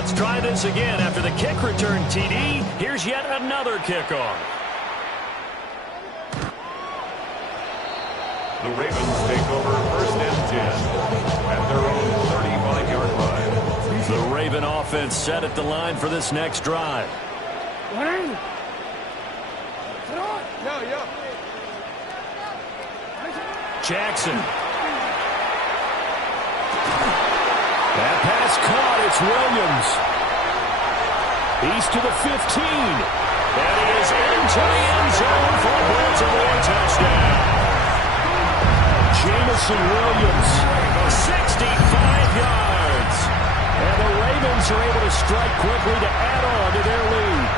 Let's try this again. After the kick return TD, here's yet another kickoff. The Ravens take over 1st and 10 at their own 35-yard line. The Raven offense set at the line for this next drive. Jackson. That pass caught. It's Williams. He's to the 15. That is into the end zone for a Baltimore touchdown. Jameson Williams, 65 yards. And the Ravens are able to strike quickly to add on to their lead.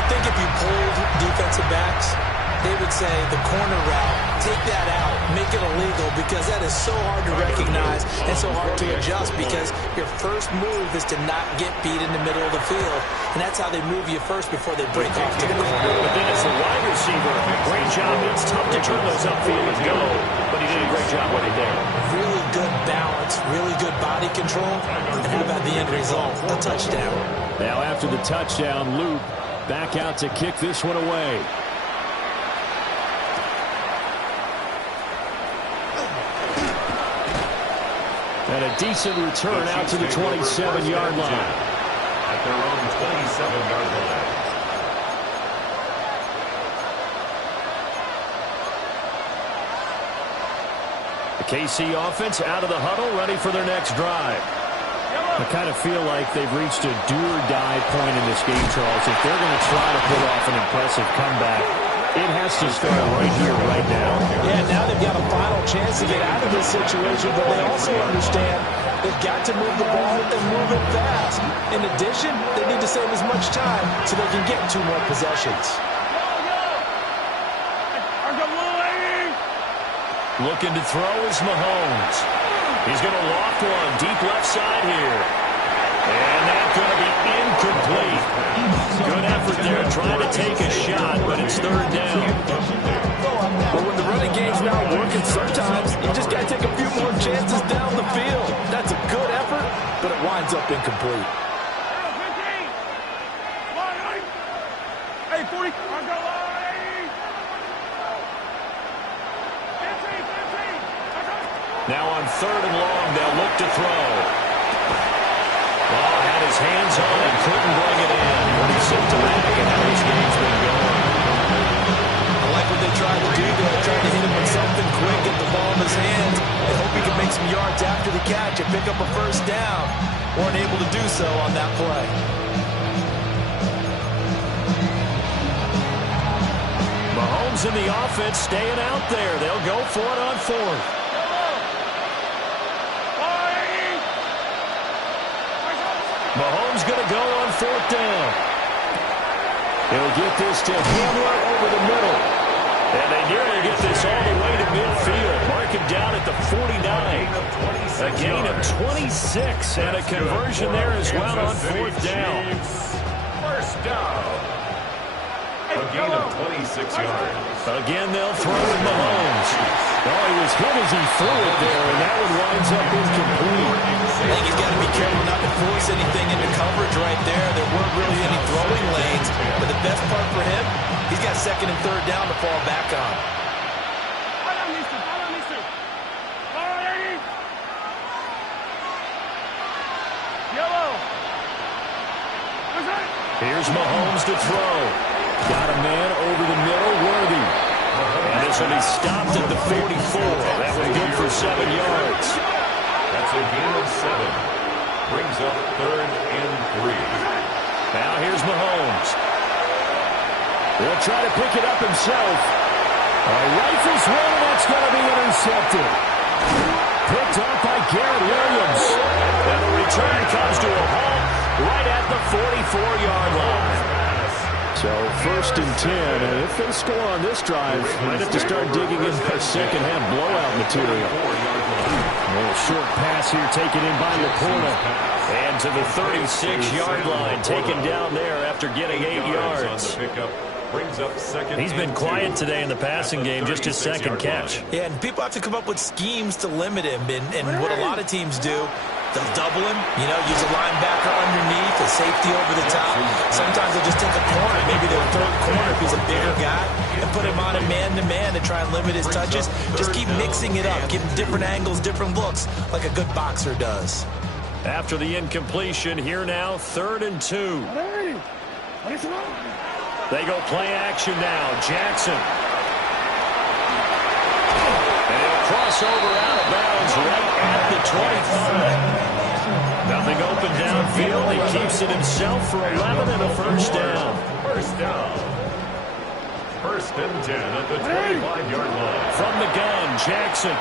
I think if you pulled defensive backs, they would say the corner route, take that out, make it illegal, because that is so hard to recognize and so hard to adjust, because your first move is to not get beat in the middle of the field. And that's how they move you first before they break off to the corner. But then as a wide receiver, great job. It's tough to turn those upfield and go, but he did a great job when he did. Really good balance, really good body control, and how about the end result? A touchdown. Now after the touchdown, Luke back out to kick this one away. And a decent return out to the 27-yard line. At their own 27-yard line. The KC offense out of the huddle, ready for their next drive. I kind of feel like they've reached a do-or-die point in this game, Charles. If they're going to try to pull off an impressive comeback, it has to start right here, right now. Yeah, now they've got a final chance to get out of this situation, but they also understand they've got to move the ball and move it fast. In addition, they need to save as much time so they can get 2 more possessions. Looking to throw is Mahomes. He's going to loft one deep left side here. And that's going to be incomplete. Good effort there trying to take a shot, but it's 3rd down. But when the running game's not working, sometimes you just got to take a few more chances down the field. That's a good effort, but it winds up incomplete. Hey, 40. Now on 3rd and long, they'll look to throw. Ball had his hands on it, couldn't bring it in. Pretty symptomatic in how this game's been going. I like what they tried to do there. Tried to hit him with something quick, get the ball in his hands, and hope he can make some yards after the catch and pick up a 1st down. Weren't able to do so on that play. Mahomes and the offense staying out there. They'll go for it on 4th. Mahomes going to go on 4th down. He'll get this to Hamler over the middle. And they nearly get this all the way to midfield. Mark him down at the 49. A gain of 26 and a conversion there as well on 4th down. 1st down. A gain of 26 yards. Again, they'll throw with Mahomes. Oh, he was hit as he threw it there, and that one winds up incomplete. I think he's got to be careful not to force anything into coverage right there. There weren't really any throwing lanes, but the best part for him, he's got 2nd and 3rd down to fall back on. Here's Mahomes to throw. Got a man over the middle, Worthy. And this will be stopped at the 44. That was good for 7 yards. That's a gain of 7. Brings up 3rd and 3. Now here's Mahomes. He'll try to pick it up himself. Rifles one, and that's going to be intercepted. Picked up by Garrett Williams. And the return comes to a halt right at the 44-yard line. So 1st and 10, and if they score on this drive, might have to start digging in for second-half blowout material. A little short pass here taken in by Laporta. And to the 36-yard line, taken down there after getting 8 yards. He's been quiet today in the passing game, just his 2nd catch. Yeah, and people have to come up with schemes to limit him, and what a lot of teams do They'll double him, use a linebacker underneath, a safety over the top. Sometimes they'll just take a corner, maybe their third corner if he's a bigger guy, and put him on a man-to-man to try and limit his touches. Just keep mixing it up, give him different angles, different looks, like a good boxer does. After the incompletion, here now, 3rd and 2. They go play action now. Jackson. And he'll cross over out of bounds right at the 25. Nothing open downfield. He keeps it himself for 11 and a first down. First down. 1st and 10 at the 25-yard line. From the gun, Jackson.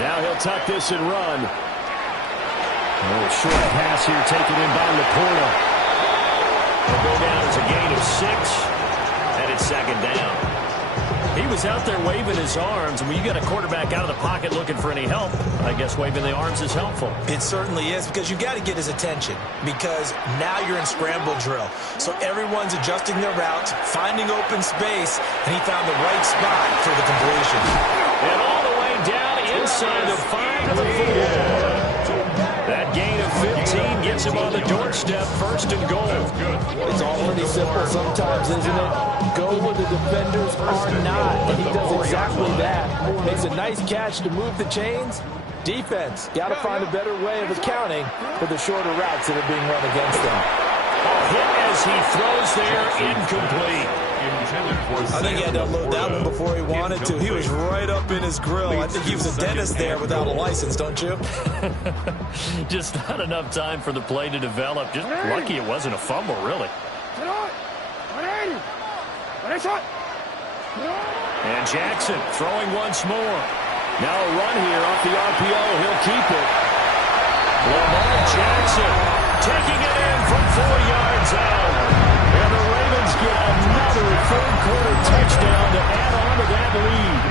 Now he'll tuck this and run. A little short pass here taken in by Laporta. He'll go down as a gain of 6. And it's 2nd down. He was out there waving his arms, and when you got a quarterback out of the pocket looking for any help, I guess waving the arms is helpful. It certainly is, because you got to get his attention, because now you're in scramble drill. So everyone's adjusting their routes, finding open space, and he found the right spot for the completion. And all the way down inside the 5 to the 4. That gain of 15 gets him on the doorstep, 1st and goal. It's all pretty simple sometimes, isn't it? Go where the defenders are not, and he does exactly that. Makes a nice catch to move the chains. Defense, got to find a better way of accounting for the shorter routes that are being run against them. Hit as he throws there, incomplete. I think he had to unload that one before he wanted to. He was right up in his grill. I think he was a dentist there without a license, don't you? Just not enough time for the play to develop. Just lucky it wasn't a fumble, really. And Jackson throwing once more. Now a run here off the RPO. He'll keep it. Lamar Jackson taking it in from 4 yards out. And the Ravens get another 3rd-quarter touchdown to add on to that lead.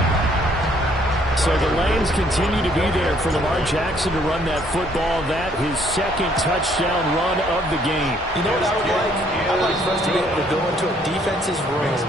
So the lanes continue to be there for Lamar Jackson to run that football. That his 2nd touchdown run of the game. You know what I would like? I'd like for us to be able to go into a defense's room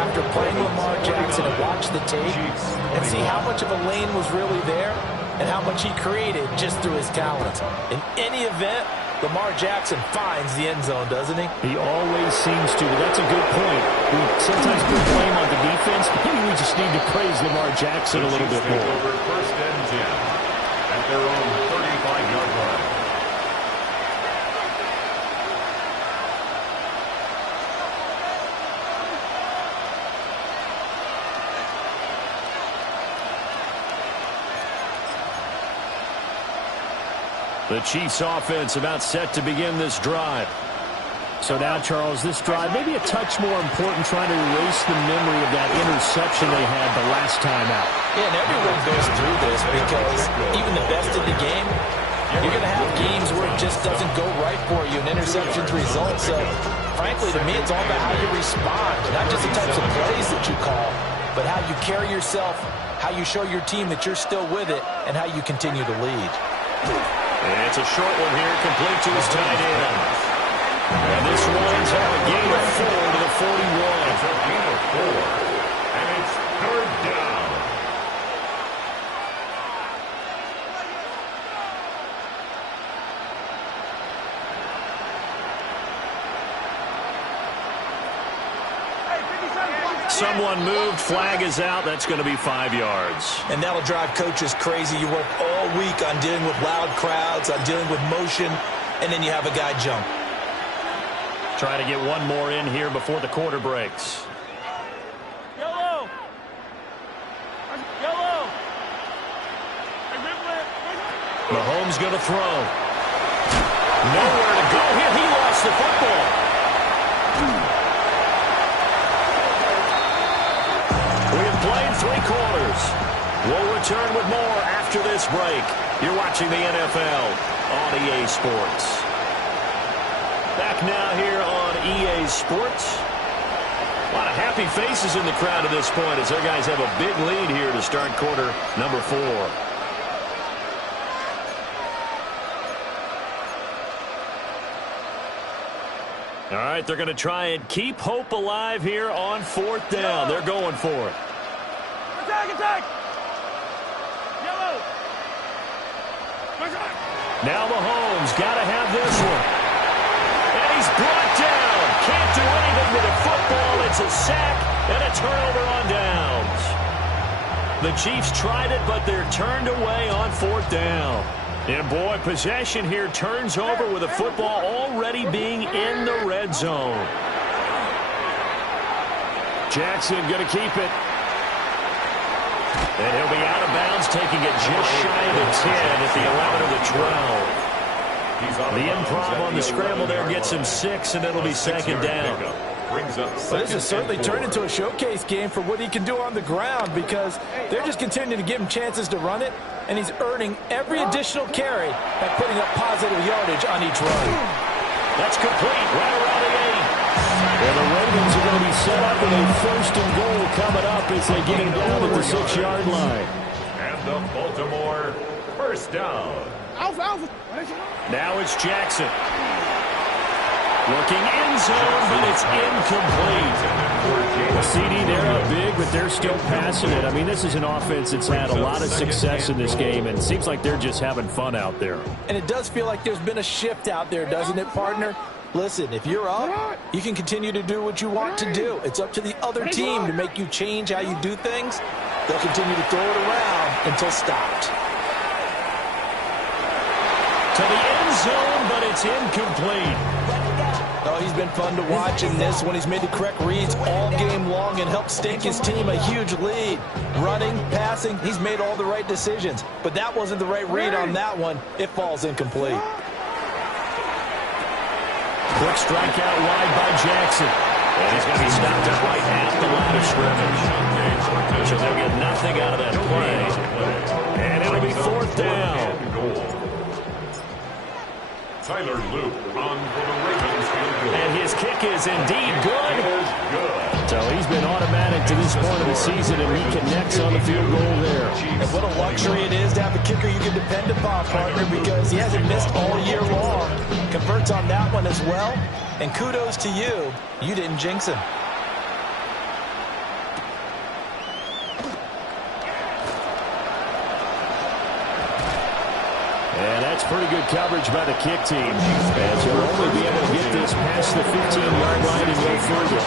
after playing Lamar Jackson and watch the tape and see how much of a lane was really there and how much he created just through his talent. In any event, Lamar Jackson finds the end zone, doesn't he? He always seems to, but that's a good point. We sometimes put blame on the defense, but maybe we just need to praise Lamar Jackson a little bit more. Over 1st and 10 at their own 35-yard line. The Chiefs offense about set to begin this drive. So now, Charles, this drive maybe a touch more important, trying to erase the memory of that interception they had the last time out. Yeah, and everyone goes through this because even the best in the game, you're going to have games where it just doesn't go right for you, and interceptions result. So, frankly, to me, it's all about how you respond, not just the types of plays that you call, but how you carry yourself, how you show your team that you're still with it, and how you continue to lead. And it's a short one here, complete to his tight end. And this one's a gain of 4 to the 41. It's a gain of 4, and it's 3rd down. Someone moved, flag is out. That's going to be 5 yards. And that'll drive coaches crazy. You work all week on dealing with loud crowds, on dealing with motion, and then you have a guy jump. Try to get one more in here before the quarter breaks. Yellow! Yellow! Mahomes going to throw. Nowhere to go here. He lost the football. We have played 3 quarters. We'll return with more after this break. You're watching the NFL on EA Sports. Back now here on EA Sports. A lot of happy faces in the crowd at this point as their guys have a big lead here to start quarter number 4. All right, they're going to try and keep hope alive here on 4th down. They're going for it. Attack, attack! Yellow! Now Mahomes got to have this one. And he's brought down. Can't do anything with a football. It's a sack and a turnover on downs. The Chiefs tried it, but they're turned away on 4th down. And boy, possession here turns over with a football already being in the red zone. Jackson going to keep it. And he'll be out of bounds, taking it just shy of the 10 at the 11 or the 12. The improv on the scramble there gets him 6, and it'll be 2nd down. Well, this has certainly turned into a showcase game for what he can do on the ground, because they're just continuing to give him chances to run it, and he's earning every additional carry by putting up positive yardage on each run. That's complete right around the 8. Well, the Ravens are going to be set up with a 1st and goal coming up as they get him down at the 6-yard line. And the Baltimore 1st down. Now it's Jackson. Looking end zone, but it's incomplete. The CD, they're up big, but they're still passing it. I mean, this is an offense that's had a lot of success in this game, and it seems like they're just having fun out there. And it does feel like there's been a shift out there, doesn't it, partner? Listen, if you're up, you can continue to do what you want to do. It's up to the other team to make you change how you do things. They'll continue to throw it around until stopped. To the end zone, but it's incomplete. Oh, he's been fun to watch in this one. He's made the correct reads all game long and helped stake his team a huge lead. Running, passing, he's made all the right decisions. But that wasn't the right read on that one. It falls incomplete. Quick strikeout wide by Jackson. And he's going to be stopped at right at the line of scrimmage. So they'll get nothing out of that play. And it'll be 4th down. Tyler Luke on for the Ravens field goal. And his kick is indeed good. So he's been automatic to this point of the season, and he connects on the field goal there. And what a luxury it is to have a kicker you can depend upon, partner, because he hasn't missed all year long. Converts on that one as well. And kudos to you. You didn't jinx him. And that's pretty good coverage by the kick team, as he'll only be able to get this past the 15-yard line and go further.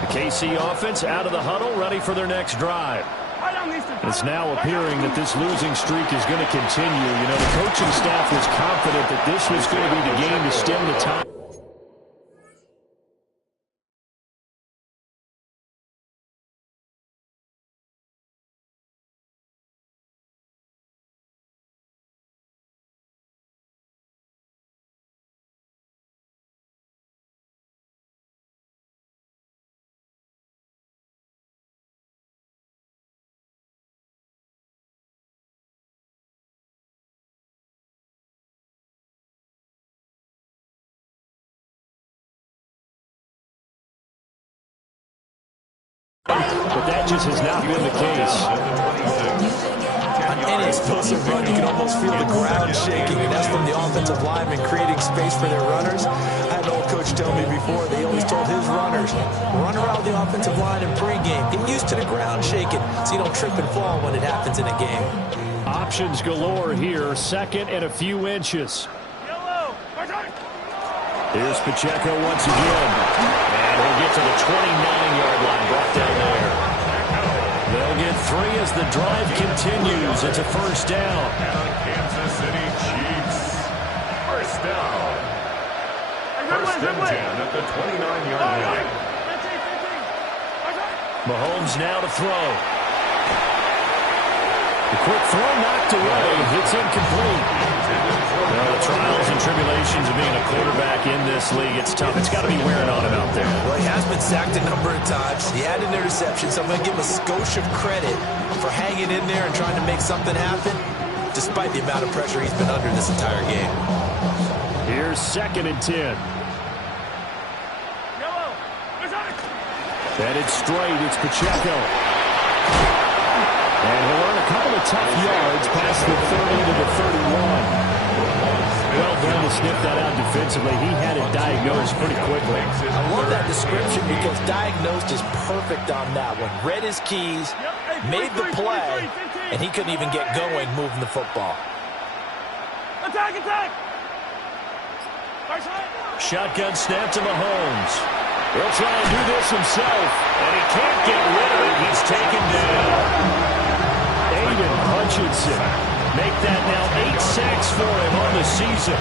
The KC offense out of the huddle, ready for their next drive. It's now appearing that this losing streak is going to continue. You know, the coaching staff was confident that this was going to be the game to stem the tide. But that just has not been the case. On any explosive run, you can almost feel the ground shaking, and that's from the offensive linemen creating space for their runners. I had an old coach tell me before, they always told his runners, run around the offensive line in pregame. Get used to the ground shaking so you don't trip and fall when it happens in a game. Options galore here, 2nd and a few inches. Here's Pacheco once again. And he'll get to the 29-yard line, brought down there. They'll get 3 as the drive continues. It's a 1st down. Kansas City Chiefs. 1st down. 1st and 10 at the 29-yard line. Mahomes now to throw. The quick throw knocked away. It's incomplete. The trials and tribulations of being a quarterback in this league, it's tough. It's got to be wearing on him out there. Well, he has been sacked a number of times. He had an interception, so I'm going to give him a skosh of credit for hanging in there and trying to make something happen, despite the amount of pressure he's been under this entire game. Here's 2nd and 10. Headed straight, it's Pacheco. And he'll earn a couple of tough yards past the 30 to the 31. Well done to sniff that out defensively. He had it diagnosed pretty quickly. I love that description because diagnosed is perfect on that one. Read his keys, made the play, and he couldn't even get going moving the football. Attack, attack! Shotgun snap to Mahomes. He'll try and do this himself, and he can't get rid of it. He's taken down. Aiden Hutchinson. Make that now 8 sacks for him on the season.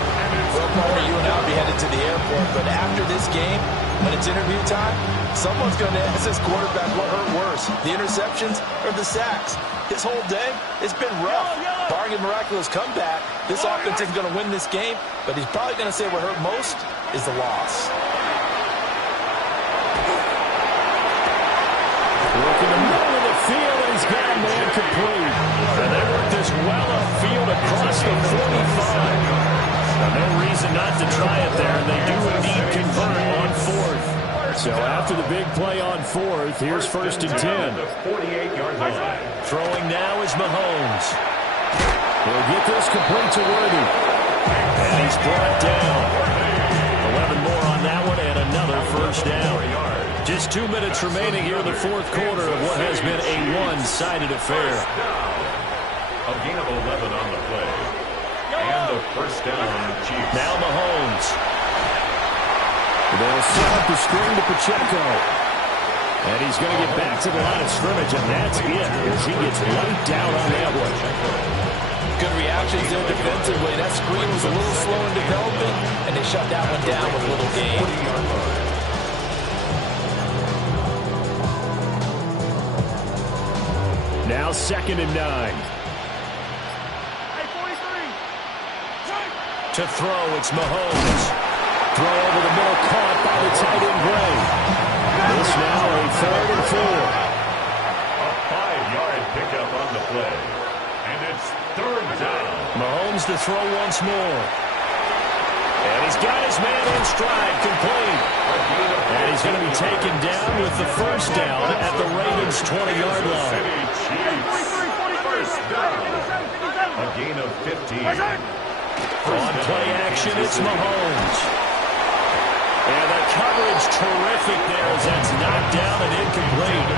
Well, partner, you and I will be headed to the airport, but after this game, when it's interview time, someone's going to ask this quarterback what hurt worse, the interceptions or the sacks. His whole day, it's been rough. Barring a miraculous comeback, this offense isn't going to win this game, but he's probably going to say what hurt most is the loss. Look in the middle of the field, and he's got a man complete. And they work this well upfield across the 45. No reason not to try it there, and they do indeed convert on fourth. So after the big play on fourth, here's first and 10. The 48-yard line. Throwing now is Mahomes. He'll get this complete to Worthy. And he's brought down. 11 more on that one, and another first down. Just 2 minutes remaining here in the fourth quarter of what has been a one-sided affair. A gain of 11 on the play. And a first down, Chiefs. Now Mahomes. They'll set up the screen to Pacheco. And he's going to get back to the line of scrimmage, and that's it, as he gets wiped out on that one. Good reactions there defensively. That screen was a little slow in developing, and they shut that one down with a little gain. Now 2nd and 9. To throw, it's Mahomes. Throw over the middle, caught by the tight end Gray. This now a 3rd and 4. A 5-yard pickup on the play. And it's 3rd down. Mahomes to throw once more. And he's got his man in stride, complete. And he's going to be taken down with the first down at the Ravens' 20-yard line. First down. A gain of 15. On play action, it's Mahomes. And the coverage terrific there as that's knocked down and incomplete.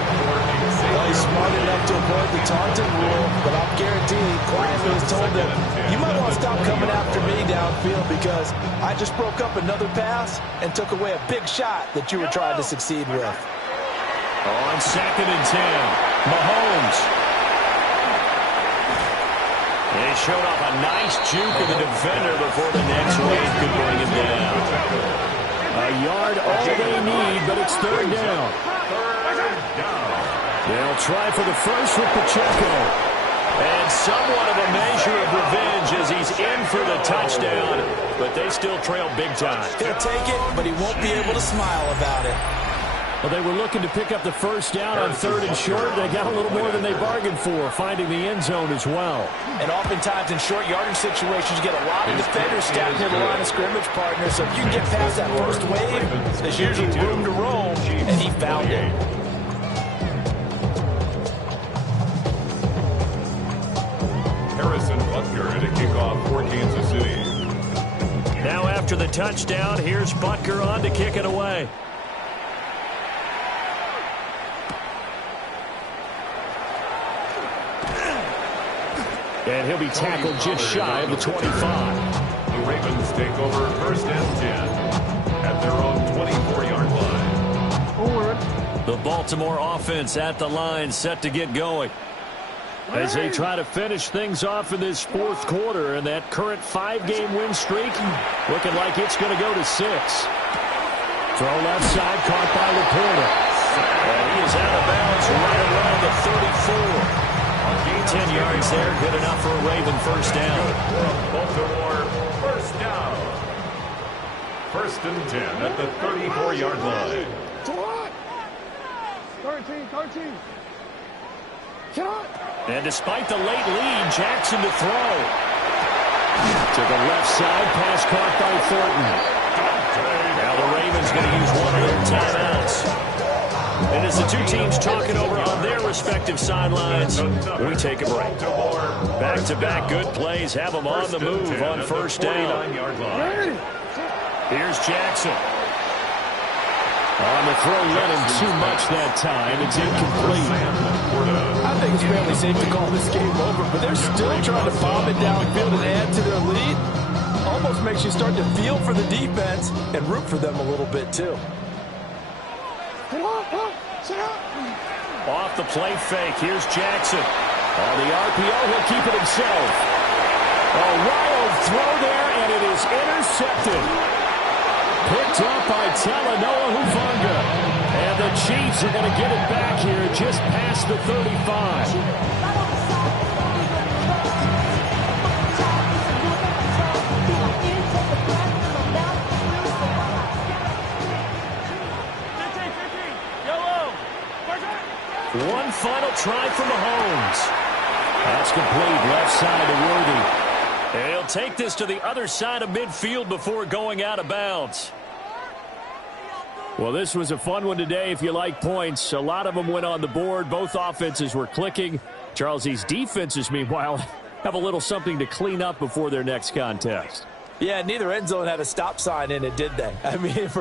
Well, he's smart enough to avoid the taunting rule, but I'm guaranteed quietly has told him, you might want to stop coming after me downfield because I just broke up another pass and took away a big shot that you were trying to succeed with. On 2nd and 10, Mahomes. They showed off a nice juke of the defender before the next wave could bring him down. A yard all they need, but it's 3rd down. They'll try for the first with Pacheco. And somewhat of a measure of revenge as he's in for the touchdown, but they still trail big time. He'll take it, but he won't be able to smile about it. Well, they were looking to pick up the first down on 3rd and short. They got a little more than they bargained for, finding the end zone as well. And oftentimes in short yardage situations, you get a lot of defenders stacked near the line of scrimmage, partner. So if you can get past that first wave, there's usually room to roam, and he found it. Harrison Butker to kick off for Kansas City. Now after the touchdown, here's Butker on to kick it away. And he'll be tackled just shy of the 25. The Ravens take over 1st and 10 at their own 24-yard line. The Baltimore offense at the line, set to get going. As they try to finish things off in this fourth quarter, and that current 5-game win streak looking like it's going to go to 6. Throw left side, caught by Laporta. And he is out of bounds right around the 34. 10 yards there, good enough for a Raven first down. Baltimore first down. 1st and 10 at the 34-yard line. 13. And despite the late lead, Jackson to throw. To the left side, pass caught by Thornton. Now the Ravens going to use one of their timeouts. And as the two teams talking over on their respective sidelines, we take a break. Back-to-back good plays have them on the move on first down. Here's Jackson. On the throw, let him too much that time. It's incomplete. I think it's fairly safe to call this game over, but they're still trying to bomb it downfield and add to their lead. Almost makes you start to feel for the defense and root for them a little bit, too. Off the play fake, here's Jackson. On the RPO, he'll keep it himself. A wild throw there, and it is intercepted. Picked up by Talanoa Hufanga. And the Chiefs are going to get it back here just past the 35. One final try for Mahomes. That's complete, left side to Worthy. And he'll take this to the other side of midfield before going out of bounds. Well, this was a fun one today if you like points. A lot of them went on the board. Both offenses were clicking. Charles, these defenses, meanwhile, have a little something to clean up before their next contest. Yeah, neither end zone had a stop sign in it, did they? I mean, for